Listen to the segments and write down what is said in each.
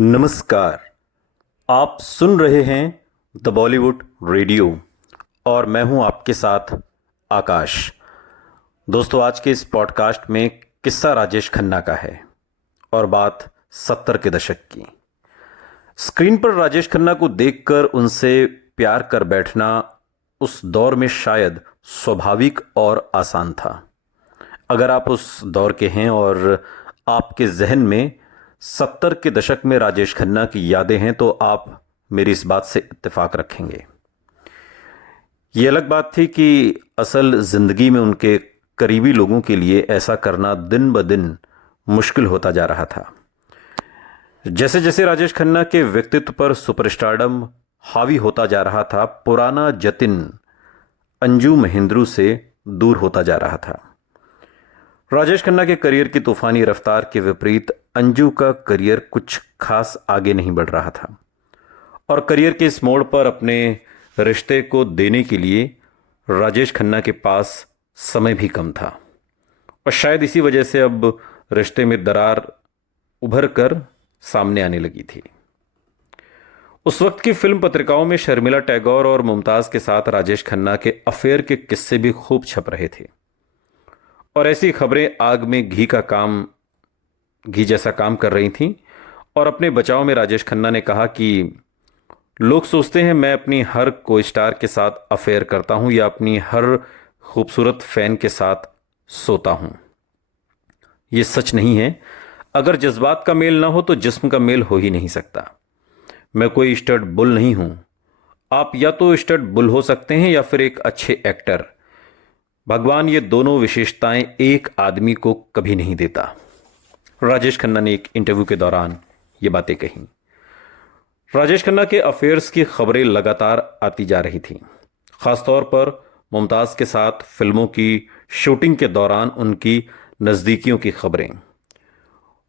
नमस्कार। आप सुन रहे हैं द बॉलीवुड रेडियो और मैं हूं आपके साथ आकाश। दोस्तों, आज के इस पॉडकास्ट में किस्सा राजेश खन्ना का है और बात 70 के दशक की। स्क्रीन पर राजेश खन्ना को देखकर उनसे प्यार कर बैठना उस दौर में शायद स्वाभाविक और आसान था। अगर आप उस दौर के हैं और आपके जहन में 70 के दशक में राजेश खन्ना की यादें हैं तो आप मेरी इस बात से इत्तेफाक रखेंगे। ये अलग बात थी कि असल जिंदगी में उनके करीबी लोगों के लिए ऐसा करना दिन ब दिन मुश्किल होता जा रहा था। जैसे जैसे राजेश खन्ना के व्यक्तित्व पर सुपरस्टारडम हावी होता जा रहा था, पुराना जतिन अंजू महेंद्रू से दूर होता जा रहा था। राजेश खन्ना के करियर की तूफानी रफ्तार के विपरीत अंजू का करियर कुछ खास आगे नहीं बढ़ रहा था और करियर के इस मोड़ पर अपने रिश्ते को देने के लिए राजेश खन्ना के पास समय भी कम था और शायद इसी वजह से अब रिश्ते में दरार उभर कर सामने आने लगी थी। उस वक्त की फिल्म पत्रिकाओं में शर्मिला टैगोर और मुमताज के साथ राजेश खन्ना के अफेयर के किस्से भी खूब छप रहे थे और ऐसी खबरें आग में घी जैसा काम कर रही थीं। और अपने बचाव में राजेश खन्ना ने कहा कि लोग सोचते हैं मैं अपनी हर को स्टार के साथ अफेयर करता हूं या अपनी हर खूबसूरत फैन के साथ सोता हूं। यह सच नहीं है। अगर जज्बात का मेल ना हो तो जिस्म का मेल हो ही नहीं सकता। मैं कोई स्टड बुल नहीं हूं। आप या तो स्टड बुल हो सकते हैं या फिर एक अच्छे एक्टर। भगवान ये दोनों विशेषताएं एक आदमी को कभी नहीं देता। राजेश खन्ना ने एक इंटरव्यू के दौरान ये बातें कही। राजेश खन्ना के अफेयर्स की खबरें लगातार आती जा रही थीं, खासतौर पर मुमताज के साथ फिल्मों की शूटिंग के दौरान उनकी नज़दीकियों की खबरें।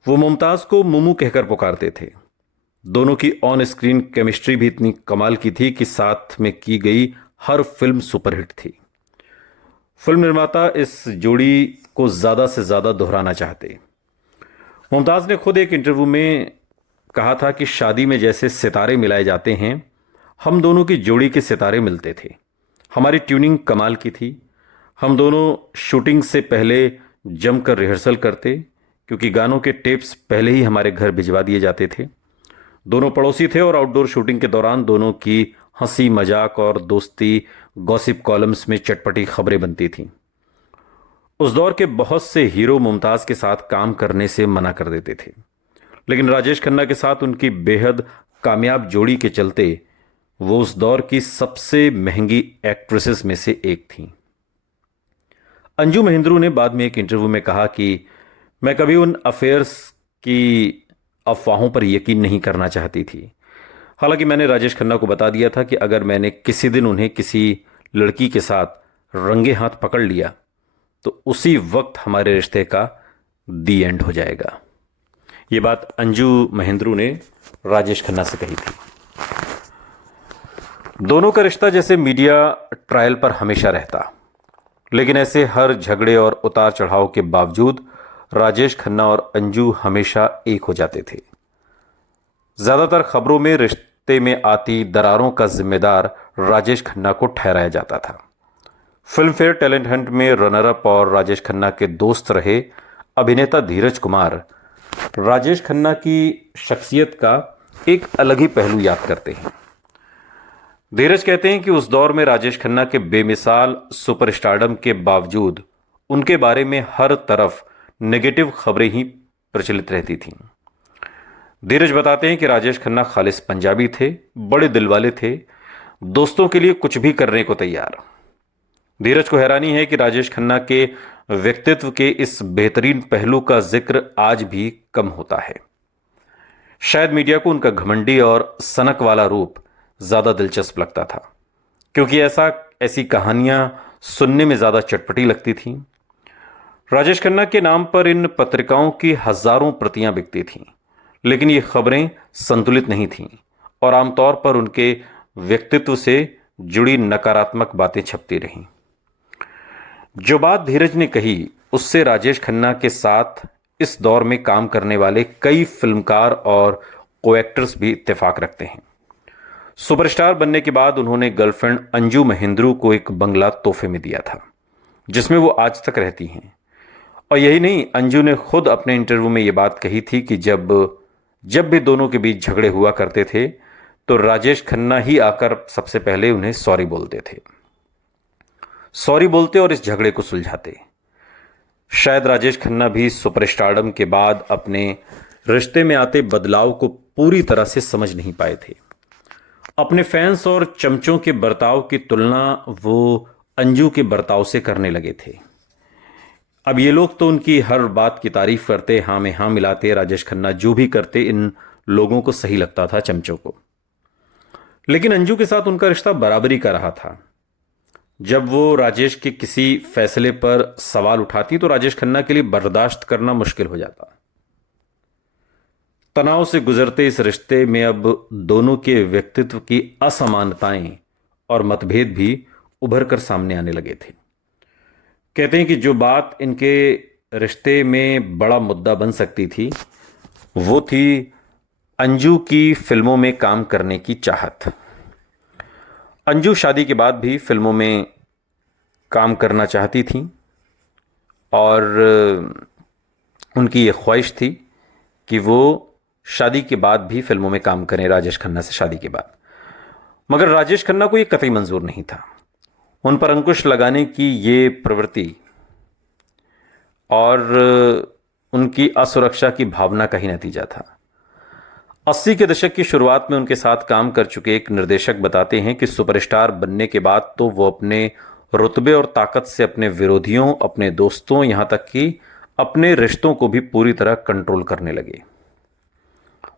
वो मुमताज को मुमू कहकर पुकारते थे। दोनों की ऑन स्क्रीन केमिस्ट्री भी इतनी कमाल की थी कि साथ में की गई हर फिल्म सुपरहिट थी। फिल्म निर्माता इस जोड़ी को ज़्यादा से ज़्यादा दोहराना चाहते। मुमताज़ ने खुद एक इंटरव्यू में कहा था कि शादी में जैसे सितारे मिलाए जाते हैं, हम दोनों की जोड़ी के सितारे मिलते थे। हमारी ट्यूनिंग कमाल की थी। हम दोनों शूटिंग से पहले जमकर रिहर्सल करते क्योंकि गानों के टेप्स पहले ही हमारे घर भिजवा दिए जाते थे। दोनों पड़ोसी थे और आउटडोर शूटिंग के दौरान दोनों की हंसी मजाक और दोस्ती गॉसिप कॉलम्स में चटपटी खबरें बनती थीं। उस दौर के बहुत से हीरो मुमताज के साथ काम करने से मना कर देते थे, लेकिन राजेश खन्ना के साथ उनकी बेहद कामयाब जोड़ी के चलते वो उस दौर की सबसे महंगी एक्ट्रेसेस में से एक थीं। अंजू महेंद्रू ने बाद में एक इंटरव्यू में कहा कि मैं कभी उन अफेयर्स की अफवाहों पर यकीन नहीं करना चाहती थी। हालांकि मैंने राजेश खन्ना को बता दिया था कि अगर मैंने किसी दिन उन्हें किसी लड़की के साथ रंगे हाथ पकड़ लिया तो उसी वक्त हमारे रिश्ते का दी एंड हो जाएगा। ये बात अंजू महेंद्रू ने राजेश खन्ना से कही थी। दोनों का रिश्ता जैसे मीडिया ट्रायल पर हमेशा रहता, लेकिन ऐसे हर झगड़े और उतार चढ़ाव के बावजूद राजेश खन्ना और अंजू हमेशा एक हो जाते थे। ज्यादातर खबरों में रिश्ते में आती दरारों का जिम्मेदार राजेश खन्ना को ठहराया जाता था। फिल्म फेयर टैलेंट हंट में रनर अप और राजेश खन्ना के दोस्त रहे अभिनेता धीरज कुमार राजेश खन्ना की शख्सियत का एक अलग ही पहलू याद करते हैं। धीरज कहते हैं कि उस दौर में राजेश खन्ना के बेमिसाल सुपरस्टारडम के बावजूद उनके बारे में हर तरफ नेगेटिव खबरें ही प्रचलित रहती थीं। धीरज बताते हैं कि राजेश खन्ना खालिस पंजाबी थे, बड़े दिल वाले थे, दोस्तों के लिए कुछ भी करने को तैयार। धीरज को हैरानी है कि राजेश खन्ना के व्यक्तित्व के इस बेहतरीन पहलू का जिक्र आज भी कम होता है। शायद मीडिया को उनका घमंडी और सनक वाला रूप ज्यादा दिलचस्प लगता था, क्योंकि ऐसी कहानियां सुनने में ज्यादा चटपटी लगती थीं। राजेश खन्ना के नाम पर इन पत्रिकाओं की हजारों प्रतियां बिकती थीं, लेकिन ये खबरें संतुलित नहीं थीं और आमतौर पर उनके व्यक्तित्व से जुड़ी नकारात्मक बातें छपती रहीं। जो बात धीरज ने कही उससे राजेश खन्ना के साथ इस दौर में काम करने वाले कई फिल्मकार और को एक्टर्स भी इत्तेफाक रखते हैं। सुपरस्टार बनने के बाद उन्होंने गर्लफ्रेंड अंजू महेंद्रू को एक बंगला तोहफे में दिया था, जिसमें वो आज तक रहती हैं। और यही नहीं, अंजू ने खुद अपने इंटरव्यू में ये बात कही थी कि जब जब भी दोनों के बीच झगड़े हुआ करते थे तो राजेश खन्ना ही आकर सबसे पहले उन्हें सॉरी बोलते थे, सॉरी बोलते और इस झगड़े को सुलझाते। शायद राजेश खन्ना भी सुपरस्टारडम के बाद अपने रिश्ते में आते बदलाव को पूरी तरह से समझ नहीं पाए थे। अपने फैंस और चमचों के बर्ताव की तुलना वो अंजू के बर्ताव से करने लगे थे। अब ये लोग तो उनकी हर बात की तारीफ करते, हाँ में हाँ मिलाते। राजेश खन्ना जो भी करते इन लोगों को सही लगता था, चमचों को। लेकिन अंजू के साथ उनका रिश्ता बराबरी का रहा था। जब वो राजेश के किसी फैसले पर सवाल उठाती तो राजेश खन्ना के लिए बर्दाश्त करना मुश्किल हो जाता। तनाव से गुजरते इस रिश्ते में अब दोनों के व्यक्तित्व की असमानताएं और मतभेद भी उभर कर सामने आने लगे थे। कहते हैं कि जो बात इनके रिश्ते में बड़ा मुद्दा बन सकती थी वो थी अंजू की फिल्मों में काम करने की चाहत। अंजू शादी के बाद भी फिल्मों में काम करना चाहती थी और उनकी ये ख्वाहिश थी कि वो शादी के बाद भी फिल्मों में काम करें, राजेश खन्ना से शादी के बाद। मगर राजेश खन्ना को ये कतई मंजूर नहीं था। उन पर अंकुश लगाने की ये प्रवृत्ति और उनकी असुरक्षा की भावना का ही नतीजा था। 80 के दशक की शुरुआत में उनके साथ काम कर चुके एक निर्देशक बताते हैं कि सुपरस्टार बनने के बाद तो वो अपने रुतबे और ताकत से अपने विरोधियों, अपने दोस्तों, यहां तक कि अपने रिश्तों को भी पूरी तरह कंट्रोल करने लगे।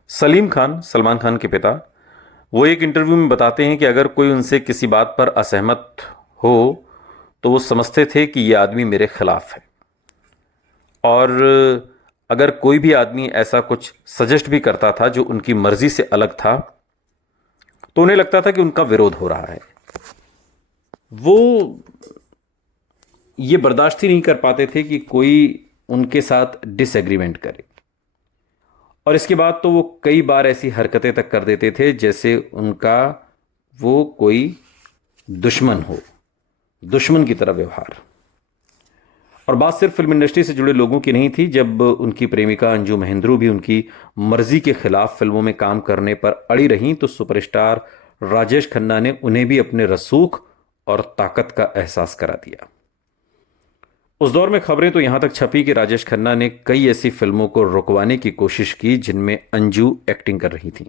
सलीम खान, सलमान खान के पिता, वो एक इंटरव्यू में बताते हैं कि अगर कोई उनसे किसी बात पर असहमत हो तो वो समझते थे कि ये आदमी मेरे खिलाफ है, और अगर कोई भी आदमी ऐसा कुछ सजेस्ट भी करता था जो उनकी मर्जी से अलग था तो उन्हें लगता था कि उनका विरोध हो रहा है। वो ये बर्दाश्त ही नहीं कर पाते थे कि कोई उनके साथ डिसएग्रीमेंट करे, और इसके बाद तो वो कई बार ऐसी हरकतें तक कर देते थे जैसे उनका वो कोई दुश्मन हो, दुश्मन की तरह व्यवहार। और बात सिर्फ फिल्म इंडस्ट्री से जुड़े लोगों की नहीं थी। जब उनकी प्रेमिका अंजू महेंद्रू भी उनकी मर्जी के खिलाफ फिल्मों में काम करने पर अड़ी रहीं तो सुपरस्टार राजेश खन्ना ने उन्हें भी अपने रसूख और ताकत का एहसास करा दिया। उस दौर में खबरें तो यहां तक छपी कि राजेश खन्ना ने कई ऐसी फिल्मों को रुकवाने की कोशिश की जिनमें अंजू एक्टिंग कर रही थीं।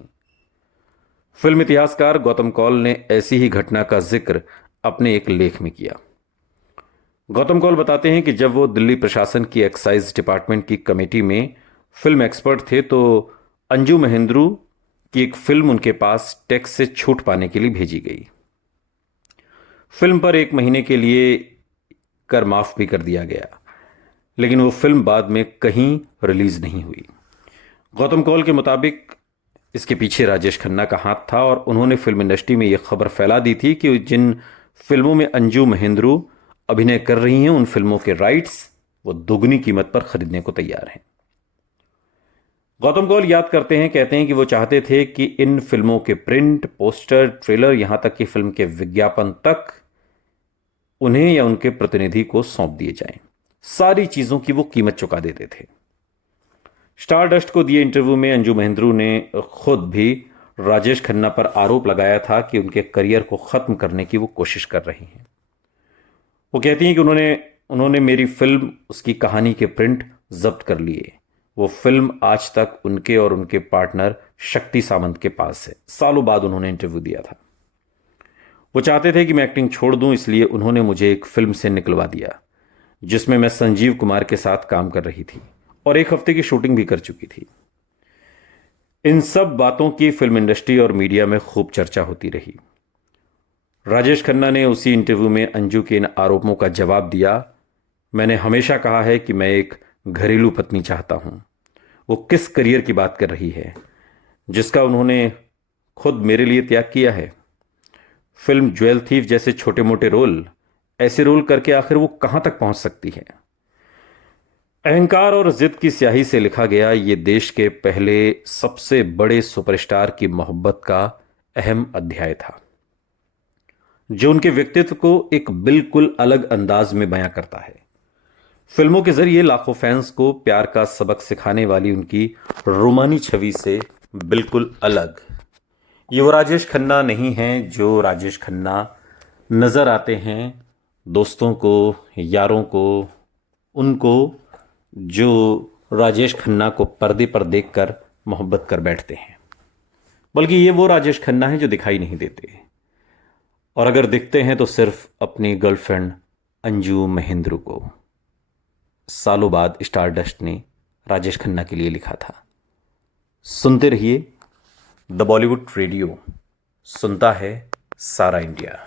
फिल्म इतिहासकार गौतम कौल ने ऐसी ही घटना का जिक्र अपने एक लेख में किया। गौतम कौल बताते हैं कि जब वो दिल्ली प्रशासन की एक्साइज डिपार्टमेंट की कमेटी में फिल्म एक्सपर्ट थे तो अंजू महेंद्रू की एक फिल्म उनके पास टैक्स से छूट पाने के लिए भेजी गई। फिल्म पर 1 महीने के लिए कर माफ भी कर दिया गया, लेकिन वो फिल्म बाद में कहीं रिलीज नहीं हुई। गौतम कौल के मुताबिक इसके पीछे राजेश खन्ना का हाथ था, और उन्होंने फिल्म इंडस्ट्री में यह खबर फैला दी थी कि जिन फिल्मों में अंजू महेंद्रू अभिनय कर रही हैं उन फिल्मों के राइट्स वो दुगनी कीमत पर खरीदने को तैयार हैं। गौतम कौल याद करते हैं, कहते हैं कि वो चाहते थे कि इन फिल्मों के प्रिंट, पोस्टर, ट्रेलर, यहां तक कि फिल्म के विज्ञापन तक उन्हें या उनके प्रतिनिधि को सौंप दिए जाएं। सारी चीजों की वो कीमत चुका देते थे। स्टारडस्ट को दिए इंटरव्यू में अंजू महेंद्रू ने खुद भी राजेश खन्ना पर आरोप लगाया था कि उनके करियर को खत्म करने की वो कोशिश कर रही हैं। वो कहती हैं कि उन्होंने मेरी फिल्म, उसकी कहानी के प्रिंट जब्त कर लिए। वो फिल्म आज तक उनके और उनके पार्टनर शक्ति सामंत के पास है। सालों बाद उन्होंने इंटरव्यू दिया था। वो चाहते थे कि मैं एक्टिंग छोड़ दूं, इसलिए उन्होंने मुझे एक फिल्म से निकलवा दिया जिसमें मैं संजीव कुमार के साथ काम कर रही थी और 1 हफ्ते की शूटिंग भी कर चुकी थी। इन सब बातों की फिल्म इंडस्ट्री और मीडिया में खूब चर्चा होती रही। राजेश खन्ना ने उसी इंटरव्यू में अंजू के इन आरोपों का जवाब दिया, मैंने हमेशा कहा है कि मैं एक घरेलू पत्नी चाहता हूं। वो किस करियर की बात कर रही है जिसका उन्होंने खुद मेरे लिए त्याग किया है। फिल्म ज्वेल थीफ जैसे छोटे मोटे रोल, ऐसे रोल करके आखिर वो कहां तक पहुंच सकती है। अहंकार और जिद की स्याही से लिखा गया ये देश के पहले सबसे बड़े सुपरस्टार की मोहब्बत का अहम अध्याय था, जो उनके व्यक्तित्व को एक बिल्कुल अलग अंदाज में बयां करता है। फिल्मों के जरिए लाखों फैंस को प्यार का सबक सिखाने वाली उनकी रोमानी छवि से बिल्कुल अलग। ये वो राजेश खन्ना नहीं हैं जो राजेश खन्ना नजर आते हैं दोस्तों को, यारों को, उनको जो राजेश खन्ना को पर्दे पर देखकर मोहब्बत कर बैठते हैं। बल्कि ये वो राजेश खन्ना है जो दिखाई नहीं देते, और अगर दिखते हैं तो सिर्फ अपनी गर्लफ्रेंड अंजू महेंद्रू को। सालों बाद स्टारडस्ट ने राजेश खन्ना के लिए लिखा था। सुनते रहिए द बॉलीवुड रेडियो, सुनता है सारा इंडिया।